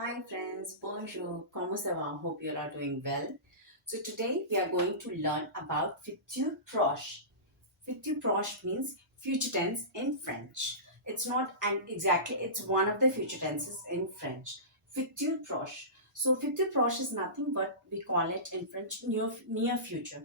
Hi friends, bonjour, comment ça va? Hope you are doing well. So today we are going to learn about futur proche. Futur proche means future tense in French. It's not and exactly it's one of the future tenses in French. Futur proche. So futur proche is nothing but we call it in French near future.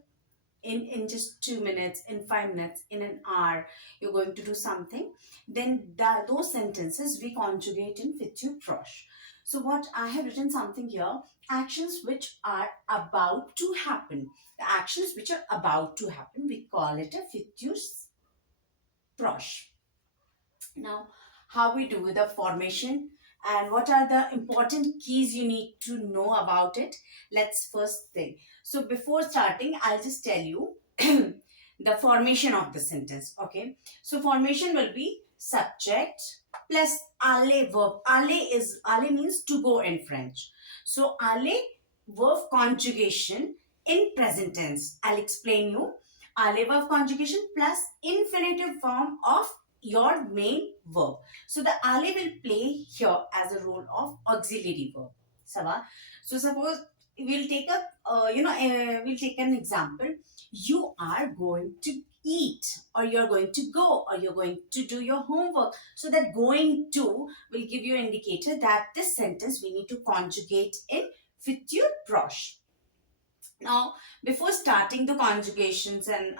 In just 2 minutes, in 5 minutes, in an hour, you're going to do something, then those sentences we conjugate in future proche. So what I have written something here, actions which are about to happen. The actions which are about to happen, we call it a future proche. Now, how we do the formation and what are the important keys you need to know about it? Let's first think. So before starting, I'll just tell you the formation of the sentence. Okay. So formation will be subject plus aller verb. Aller means to go in French. So aller verb conjugation in present tense. I'll explain you. Aller verb conjugation plus infinitive form of your main verb. So the ale will play here as a role of auxiliary verb. Sava. So suppose we'll take we'll take an example. You are going to eat, or you're going to go, or you're going to do your homework. So that going to will give you an indicator that this sentence we need to conjugate in future proche. Now, before starting the conjugations and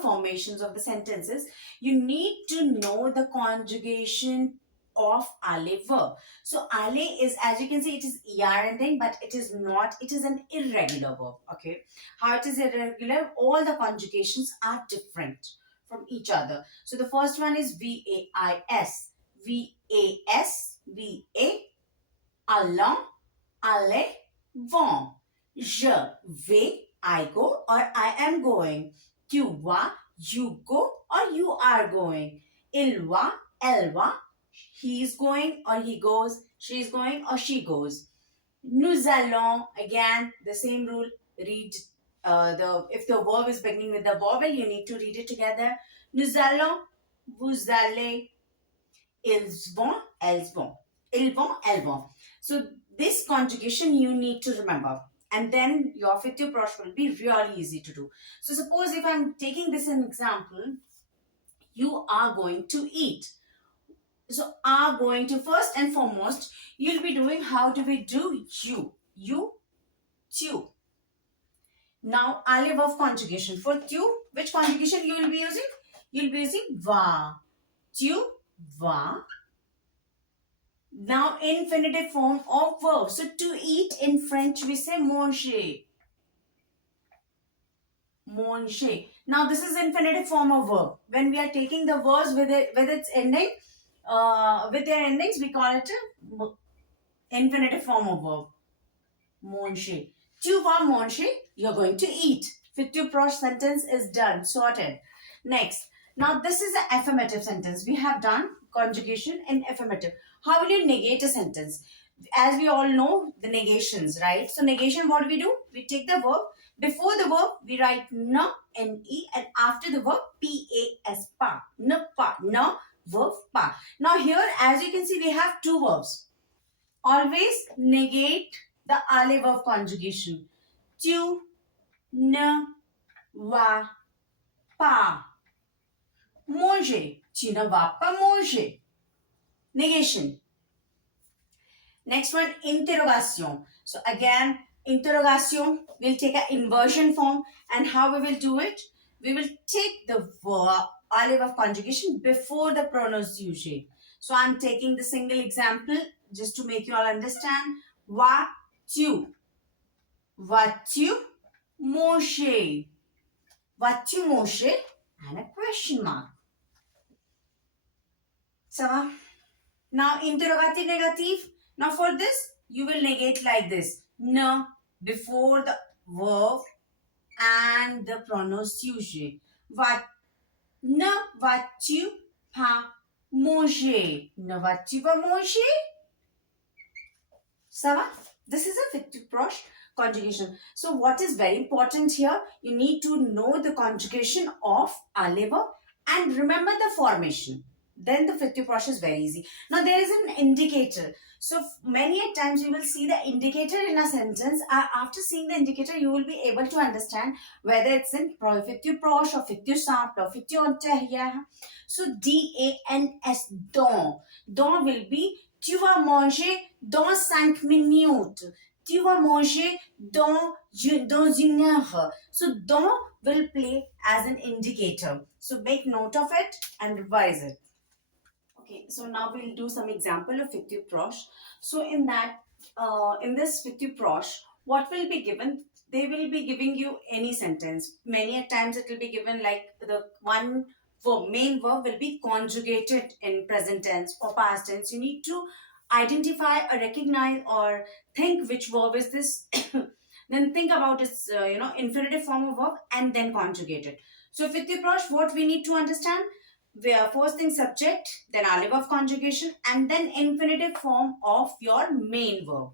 formations of the sentences, you need to know the conjugation of ale verb. So ale is, as you can see, it is er ending, but it is not. It is an irregular verb. Okay, how it is irregular? All the conjugations are different from each other. So the first one is vais, va, allant, aller, vont. Je vais, I go or I am going. Tu vas, you go or you are going. Il va, elle va, he is going or he goes. She is going or she goes. Nous allons, again the same rule. Read if the verb is beginning with the vowel, you need to read it together. Nous allons, vous allez, ils vont, elles vont. Ils vont, elles vont. So this conjugation you need to remember, and then your future proche will be really easy to do. So suppose if I'm taking this an example, you are going to eat. So are going to, first and foremost, you'll be doing, how do we do you, tu. Now ale verb conjugation. For tu, which conjugation you will be using? You'll be using va. Tu va. Now infinitive form of verb. So to eat in French we say manger. Manger. Now this is infinitive form of verb. When we are taking the verbs with its ending, with their endings, we call it a infinitive form of verb. Manger. Tu vas manger. You're going to eat. Future proche sentence is done. Sorted. Next. Now this is an affirmative sentence. We have done conjugation in affirmative. How will you negate a sentence? As we all know, the negations, right? So negation, what do? We take the verb. Before the verb, we write na, N-E, and after the verb, P-A-S, pa. Na, pa. Na, verb, pa. Now here, as you can see, we have two verbs. Always negate the ale verb conjugation. Tu, ne, va, pas manger. Tu ne vas pas manger. Negation. Next one, interrogation. So again, interrogation will take an inversion form, and how we will do it? We will take the verb, ale verb conjugation before the pronoun sujet. So I'm taking the single example just to make you all understand. Vas-tu? Vas-tu manger? Vas-tu manger? And a question mark. So, now interrogative negative. Now for this, you will negate like this. Ne before the verb and the pronoun sujet. Ne vas-tu pas manger? Ne vas-tu pas manger? Ça va? This is a future proche conjugation. So what is very important here? You need to know the conjugation of ale verb and remember the formation. then the fictive proche is very easy. Now there is an indicator. So many a times you will see the indicator in a sentence. After seeing the indicator, you will be able to understand whether it's in fictive proche or fictive simple or fictive antérieur. So DANS, don. Don will be tu vas manger dans 5 minutes. Tu vas manger dans une heure. So dans will play as an indicator. So make note of it and revise it. Okay, so now we'll do some example of fictive proche. So in this fictive proche, what will be given? They will be giving you any sentence. Many a times it will be given like the one verb, main verb will be conjugated in present tense or past tense. You need to identify or recognize or think which verb is this. Then think about its infinitive form of verb and then conjugate it. So fictive proche, what we need to understand, where first thing subject, then alibi of conjugation, and then infinitive form of your main verb.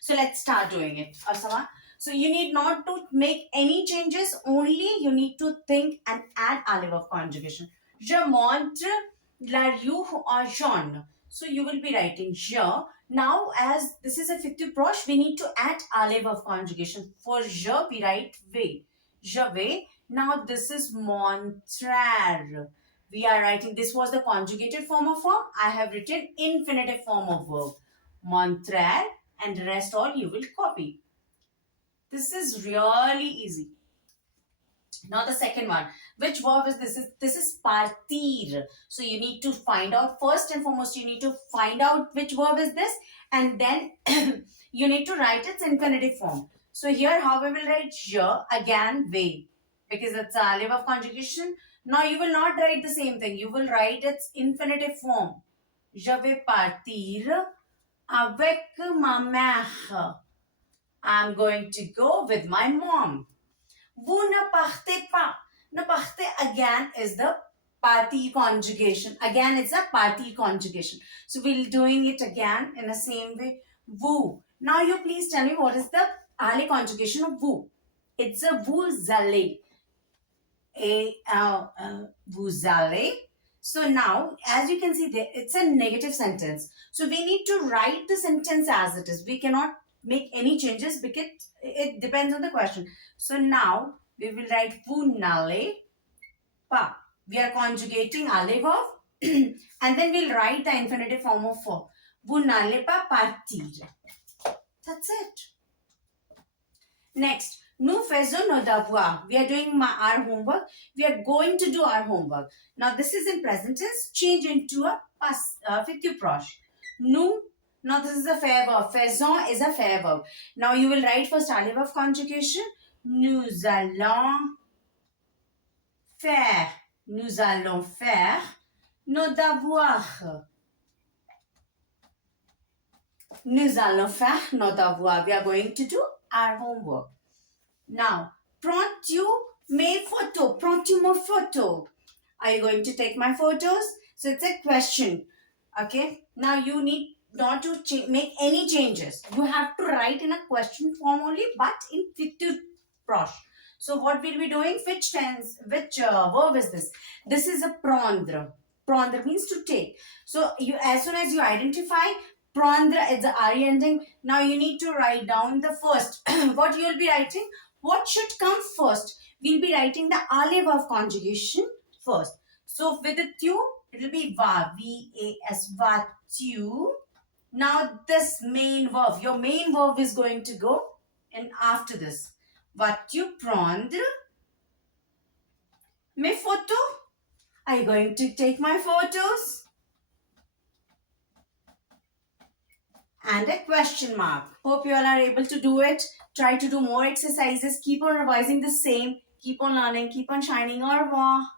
So let's start doing it, Asama. So you need not to make any changes, only you need to think and add alibi of conjugation. Je montre la rue or jaune. So you will be writing je. Now as this is a fictive proche, we need to add alibi of conjugation. For je we write vais. Je vais. Now this is montrer. We are writing, this was the conjugated form of verb. I have written infinitive form of verb. Montrer, and rest all you will copy. This is really easy. Now the second one. Which verb is this? This is partir. So you need to find out, first and foremost, you need to find out which verb is this, and then you need to write its infinitive form. So here how we will write je, again vais, because it's a alibi of conjugation. Now you will not write the same thing. You will write its infinitive form. Je vais partir avec ma mère. I'm going to go with my mom. Vous ne partez pas. Ne partez again is the party conjugation. Again, it's a party conjugation. So we'll doing it again in the same way. Vous. Now you please tell me what is the allez conjugation of vous. It's a vous allez. Vous allez. So now, as you can see there, it's a negative sentence. So we need to write the sentence as it is. We cannot make any changes because it depends on the question. So now we will write vous n'allez pas. We are conjugating allez verb and then we'll write the infinitive form of verb. Vous n'allez pas partir. That's it. Next, nous faisons nos devoirs. We are doing our homework. We are going to do our homework. Now this is in present tense. Change into a fictive proche. Nous. Now this is a fair verb. Faisons is a fair verb. Now you will write first alibi of conjugation. Nous allons faire. Nous allons faire nos devoirs. Nous allons faire nos devoirs. We are going to do our homework. Now, prends-tu mes photos? Prends-tu mon photo? Are you going to take my photos? So it's a question. Okay. Now you need not to make any changes. You have to write in a question form only, but in fictive proche. So what we'll be doing? Which tense? Which verb is this? This is a prendre. Prendre means to take. So you, as soon as you identify prendre, it's the RE ending. Now you need to write down the first. What you will be writing? What should come first? We'll be writing the alibi of conjugation first. So with the tu, it will be va, V-A-S, va, tu. Now this main verb, your main verb is going to go and after this. Vas-tu prendre mes photos? Are you going to take my photos? And a question mark. Hope you all are able to do it. Try to do more exercises. Keep on revising the same. Keep on learning. Keep on shining. Au revoir.